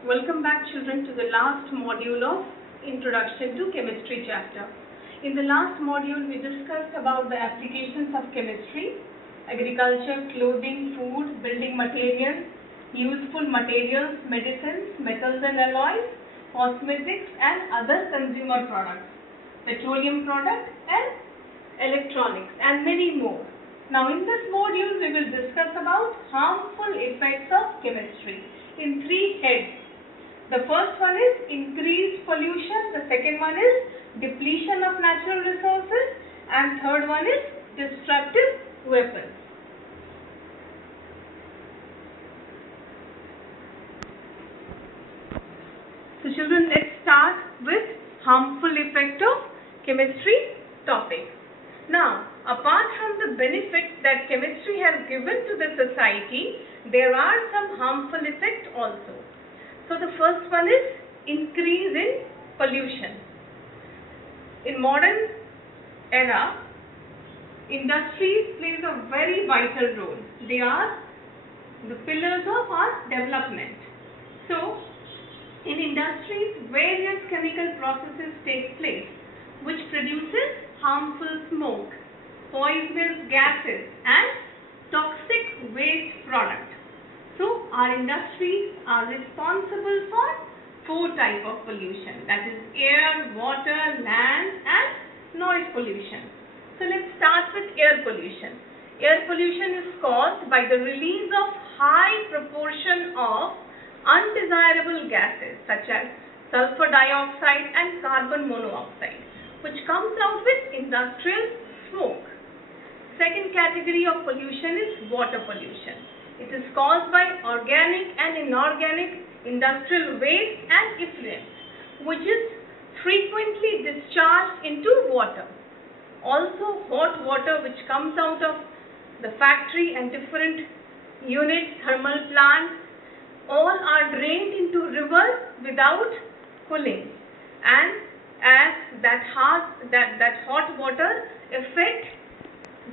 Welcome back, children, to the last module of Introduction to Chemistry chapter. In the last module, we discussed about the applications of chemistry, agriculture, clothing, food, building materials, useful materials, medicines, metals and alloys, cosmetics and other consumer products, petroleum products and electronics and many more. Now in this module, we will discuss about harmful effects of chemistry in three heads. The first one is increased pollution, the second one is depletion of natural resources, and third one is destructive weapons. So children, let's start with harmful effect of chemistry topic. Now, apart from the benefits that chemistry has given to the society, there are some harmful effects also. So the first one is increase in pollution. In modern era, industries plays a very vital role. They are the pillars of our development. So in industries, various chemical processes take place which produces harmful smoke, poisonous gases and toxic waste products. So our industries are responsible for four types of pollution, that is air, water, land and noise pollution. So let's start with air pollution. Air pollution is caused by the release of high proportion of undesirable gases such as sulfur dioxide and carbon monoxide, which comes out with industrial smoke. Second category of pollution is water pollution. It is caused by organic and inorganic industrial waste and effluents, which is frequently discharged into water. Also hot water which comes out of the factory and different units, thermal plants, all are drained into rivers without cooling, and as that hot water affects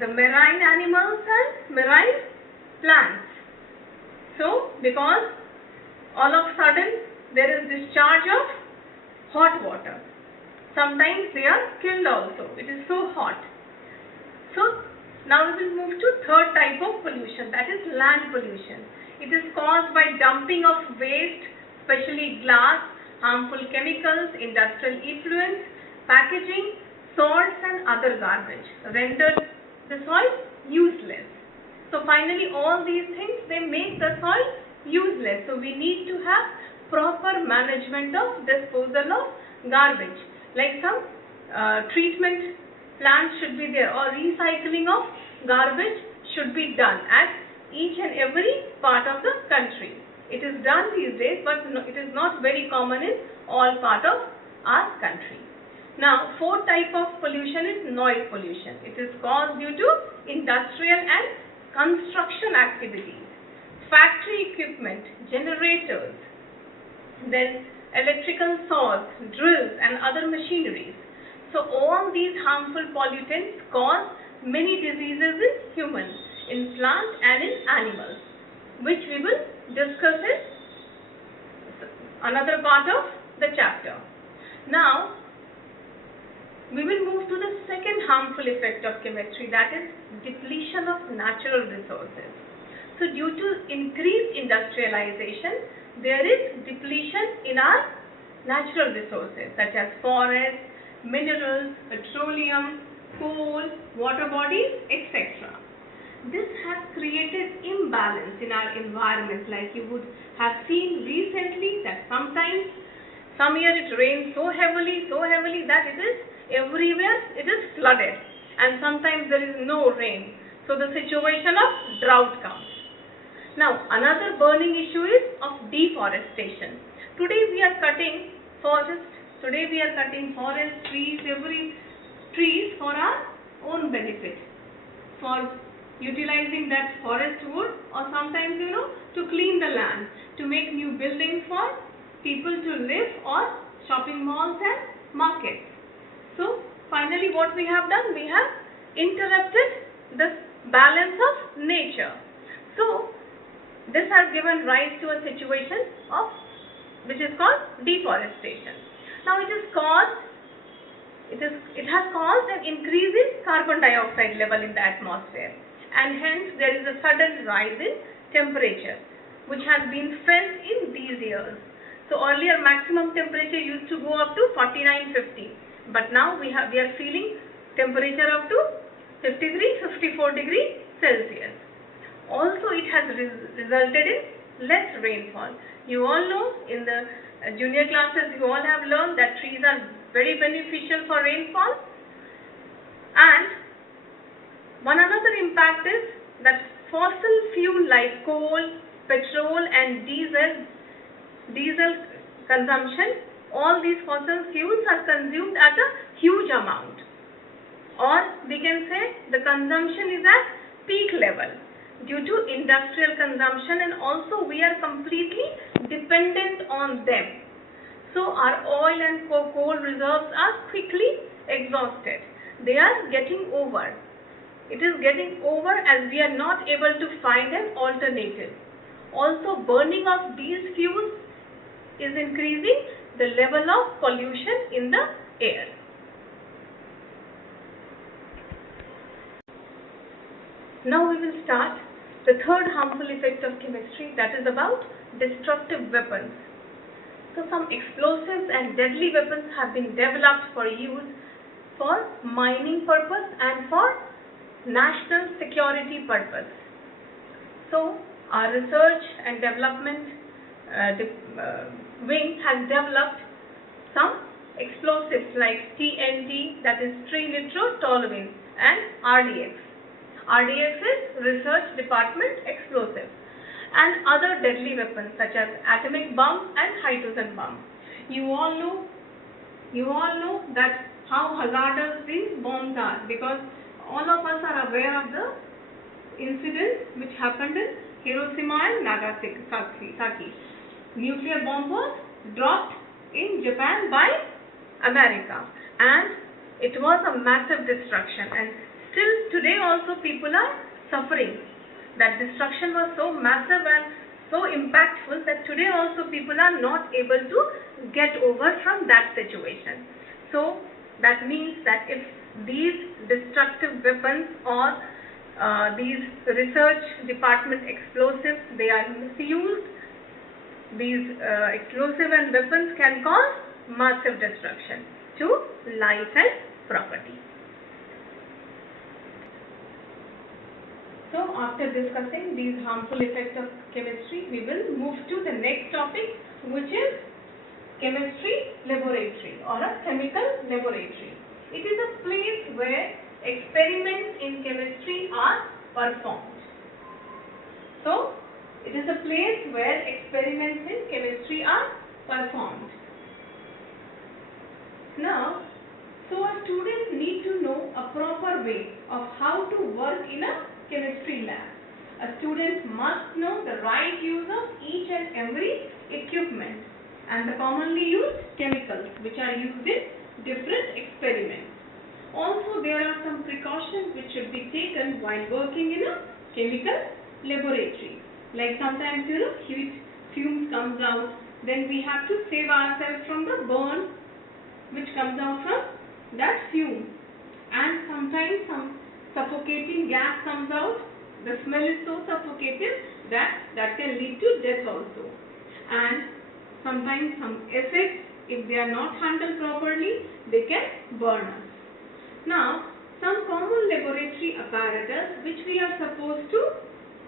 the marine animals and marine plants. So because all of a sudden there is discharge of hot water, sometimes they are killed also, it is so hot. So now we will move to third type of pollution, that is land pollution. It is caused by dumping of waste, especially glass, harmful chemicals, industrial effluents, packaging, salts and other garbage, rendered the soil useless. So finally all these things, they make the soil useless. So we need to have proper management of disposal of garbage. Like some treatment plants should be there, or recycling of garbage should be done at each and every part of the country. It is done these days, but it is not very common in all parts of our country. Now, fourth type of pollution is noise pollution. It is caused due to industrial and construction activities, factory equipment, generators, then electrical saws, drills and other machineries. So all these harmful pollutants cause many diseases in humans, in plants and in animals, which we will discuss in another part of the chapter. Now, we will move to the second harmful effect of chemistry, that is depletion of natural resources. So due to increased industrialization, there is depletion in our natural resources such as forests, minerals, petroleum, coal, water bodies, etc. This has created imbalance in our environment, like you would have seen recently that sometimes some year it rains so heavily that it is everywhere it is flooded, and sometimes there is no rain. So the situation of drought comes. Now another burning issue is of deforestation. Today we are cutting forests, trees, trees for our own benefit, for utilizing that forest wood, or sometimes to clean the land, to make new buildings for people to live, or shopping malls and markets. So finally what we have done, we have interrupted the balance of nature. So this has given rise to a situation of which is called deforestation. Now it has caused an increase in carbon dioxide level in the atmosphere, and hence there is a sudden rise in temperature which has been felt in these years. So earlier maximum temperature used to go up to 49-50, but now we are feeling temperature up to 53-54 degrees Celsius. Also it has resulted in less rainfall. You all know in the junior classes you all have learned that trees are very beneficial for rainfall. And one another impact is that fossil fuel like coal, petrol and diesel consumption, all these fossil fuels are consumed at a huge amount, or we can say the consumption is at peak level due to industrial consumption, and also we are completely dependent on them. So our oil and coal reserves are quickly exhausted. They are getting over. It is getting over as we are not able to find an alternative. Also, burning of these fuels is increasing the level of pollution in the air. Now we will start the third harmful effect of chemistry, that is about destructive weapons. So some explosives and deadly weapons have been developed for use for mining purpose and for national security purpose. So our research and development wing has developed some explosives like TNT, that is trinitrotoluene, and RDX. RDX is Research Department Explosives, and other deadly weapons such as atomic bomb and hydrogen bomb. You all know that how hazardous these bombs are, because all of us are aware of the incident which happened in Hiroshima and Nagasaki. Nuclear bomb was dropped in Japan by America, and it was a massive destruction, and still today also people are suffering. That destruction was so massive and so impactful that today also people are not able to get over from that situation. So that means that if these destructive weapons or these research department explosives, they are misused, these explosive and weapons can cause massive destruction to life and property. So after discussing these harmful effects of chemistry, we will move to the next topic, which is chemistry laboratory or a chemical laboratory. It is a place where experiments in chemistry are performed. So it is a place where experiments in chemistry are performed. Now, so a student need to know a proper way of how to work in a chemistry lab. A student must know the right use of each and every equipment and the commonly used chemicals which are used in different experiments. Also, there are some precautions which should be taken while working in a chemical laboratory. Like sometimes heat fumes comes out, then we have to save ourselves from the burn which comes out from that fume, and sometimes some suffocating gas comes out. The smell is so suffocating that can lead to death also. And sometimes some acids, if they are not handled properly, they can burn us. Now, some common laboratory apparatus which we are supposed to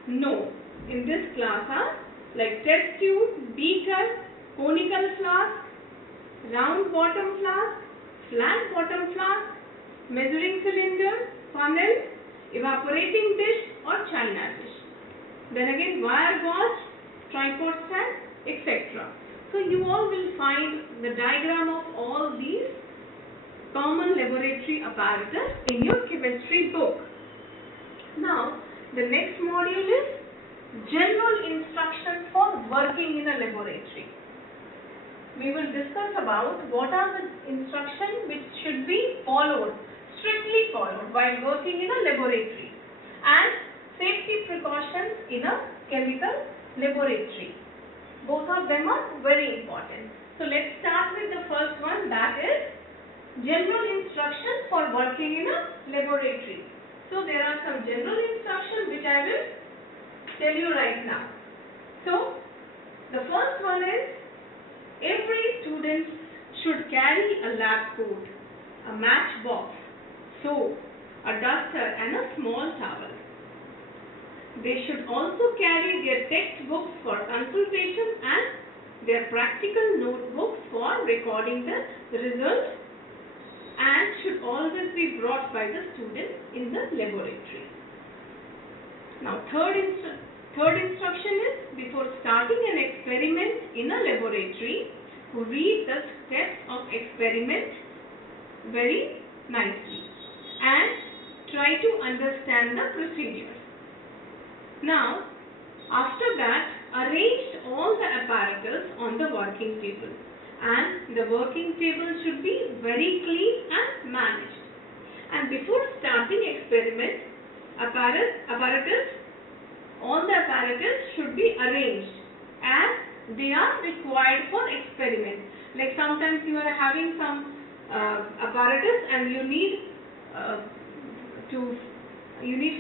know in this class are like test tube, beaker, conical flask, round bottom flask, flat bottom flask, measuring cylinder, funnel, evaporating dish or china dish. Then again wire gauge, tripod stand, etc. So you all will find the diagram of all these common laboratory apparatus in your chemistry book. Now the next module is general instructions for working in a laboratory. We will discuss about what are the instructions which should be followed, strictly followed while working in a laboratory, and safety precautions in a chemical laboratory. Both of them are very important. So let's start with the first one, that is general instructions for working in a laboratory. So there are some general instructions which I will tell you right now. So the first one is every student should carry a lab coat, a matchbox, soap, a duster and a small towel. They should also carry their textbooks for consultation and their practical notebooks for recording the results, and should always be brought by the student in the laboratory. Now third instruction is, before starting an experiment in a laboratory, read the steps of experiment very nicely and try to understand the procedure. Now, after that, arrange all the apparatus on the working table, and the working table should be very clean and managed. And before starting experiment, all the apparatus should be arranged as they are required for experiment. Like sometimes you are having some apparatus and you need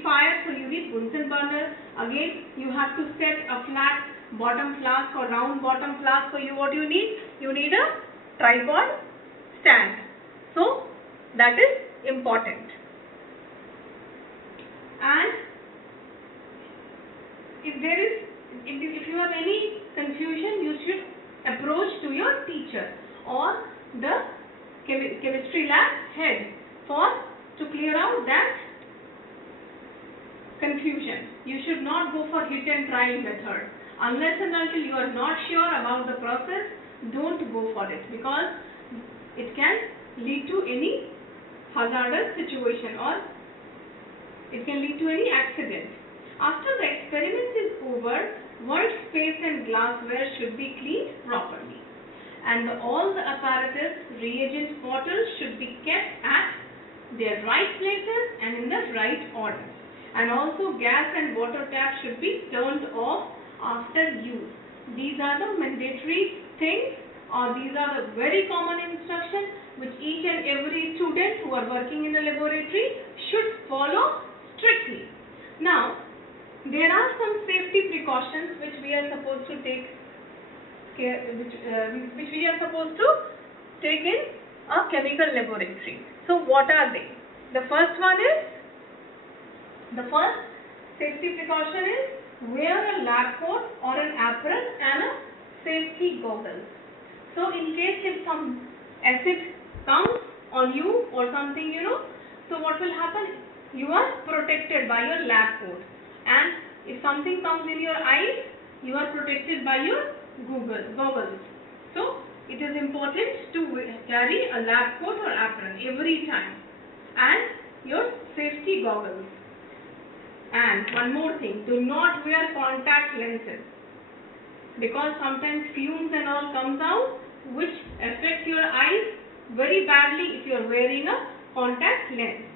fire, so you need Bunsen burner. Again, you have to set a flat bottom flask or round bottom flask. So what you need? You need a tripod stand. So that is important. And if you have any confusion, you should approach to your teacher or the chemistry lab head to clear out that confusion. You should not go for hit and trial method. Unless and until you are not sure about the process, don't go for it, because it can lead to any hazardous situation or it can lead to any accident. After the experiment is over, workspace and glassware should be cleaned properly, and all the apparatus, reagent bottles should be kept at their right places and in the right order. And also gas and water tap should be turned off after use. These are the mandatory things, or these are the very common instructions which each and every student who are working in the laboratory should follow strictly. Now, there are some safety precautions which we are supposed to take care, which we are supposed to take in a chemical laboratory. So what are they? The first safety precaution is wear a lab coat or an apron and a safety goggles. So in case if some acid comes on you or something, so what will happen? You are protected by your lab coat, and if something comes in your eyes, you are protected by your goggles. So it is important to carry a lab coat or apron every time, and your safety goggles. And one more thing, do not wear contact lenses, because sometimes fumes and all comes out which affect your eyes very badly if you are wearing a contact lens.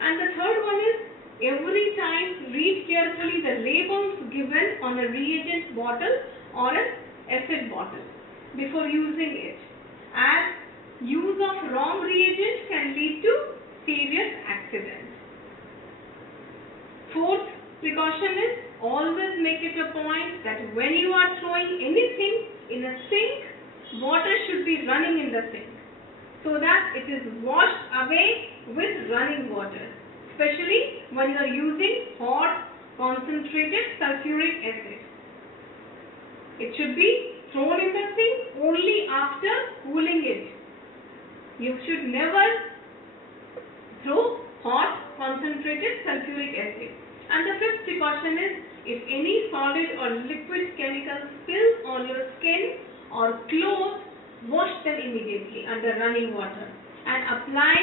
And the third one is, every time read carefully the labels given on a reagent bottle or an acid bottle before using it, as use of wrong reagent can lead to serious accidents. Fourth precaution is, always make it a point that when you are throwing anything in a sink, water should be running in the sink so that it is washed away with running water, especially when you are using hot concentrated sulfuric acid. It should be thrown in the sink only after cooling it. You should never throw hot concentrated sulfuric acid. And the fifth precaution is, if any solid or liquid chemical spills on your skin or clothes, wash them immediately under running water and apply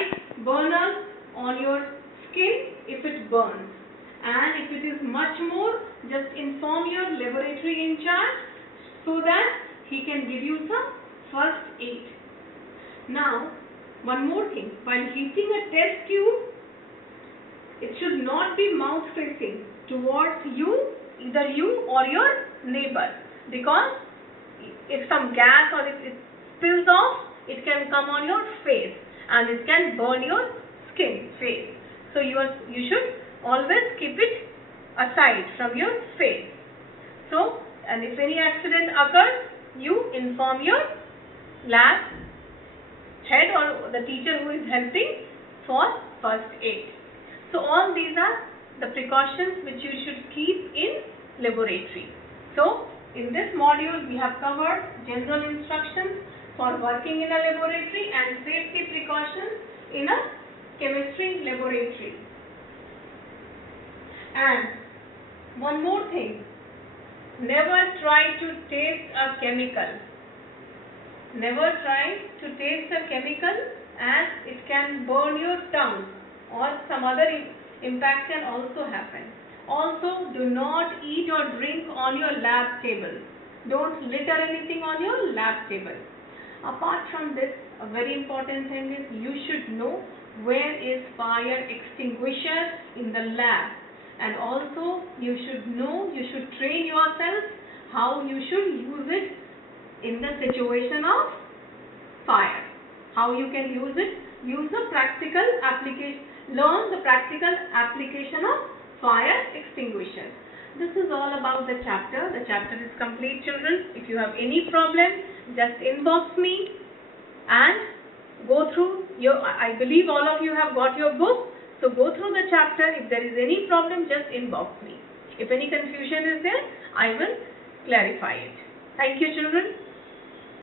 burners on your skin if it burns. And if it is much more, just inform your laboratory in charge so that he can give you some first aid. Now, one more thing, while heating a test tube, it should not be mouth facing towards you, either you or your neighbor, because if some gas or if it spills off, it can come on your face and it can burn your face. So you should always keep it aside from your face. So, and if any accident occurs, you inform your lab head or the teacher who is helping for first aid. So all these are the precautions which you should keep in laboratory. So in this module we have covered general instructions for working in a laboratory and safety precautions in a chemistry laboratory. And one more thing, never try to taste a chemical. Never try to taste a chemical as it can burn your tongue or some other impact can also happen. Also, do not eat or drink on your lab table. Don't litter anything on your lab table. Apart from this, a very important thing is you should know where is fire extinguisher in the lab, and also you should know, you should train yourself how you should use it in the situation of fire. How you can use it, use the practical application, learn the practical application of fire extinguisher. This is all about the chapter. The chapter is complete, children. If you have any problem, just inbox me and go through your, I believe all of you have got your book. So go through the chapter. If there is any problem, just inbox me. If any confusion is there, I will clarify it. Thank you, children.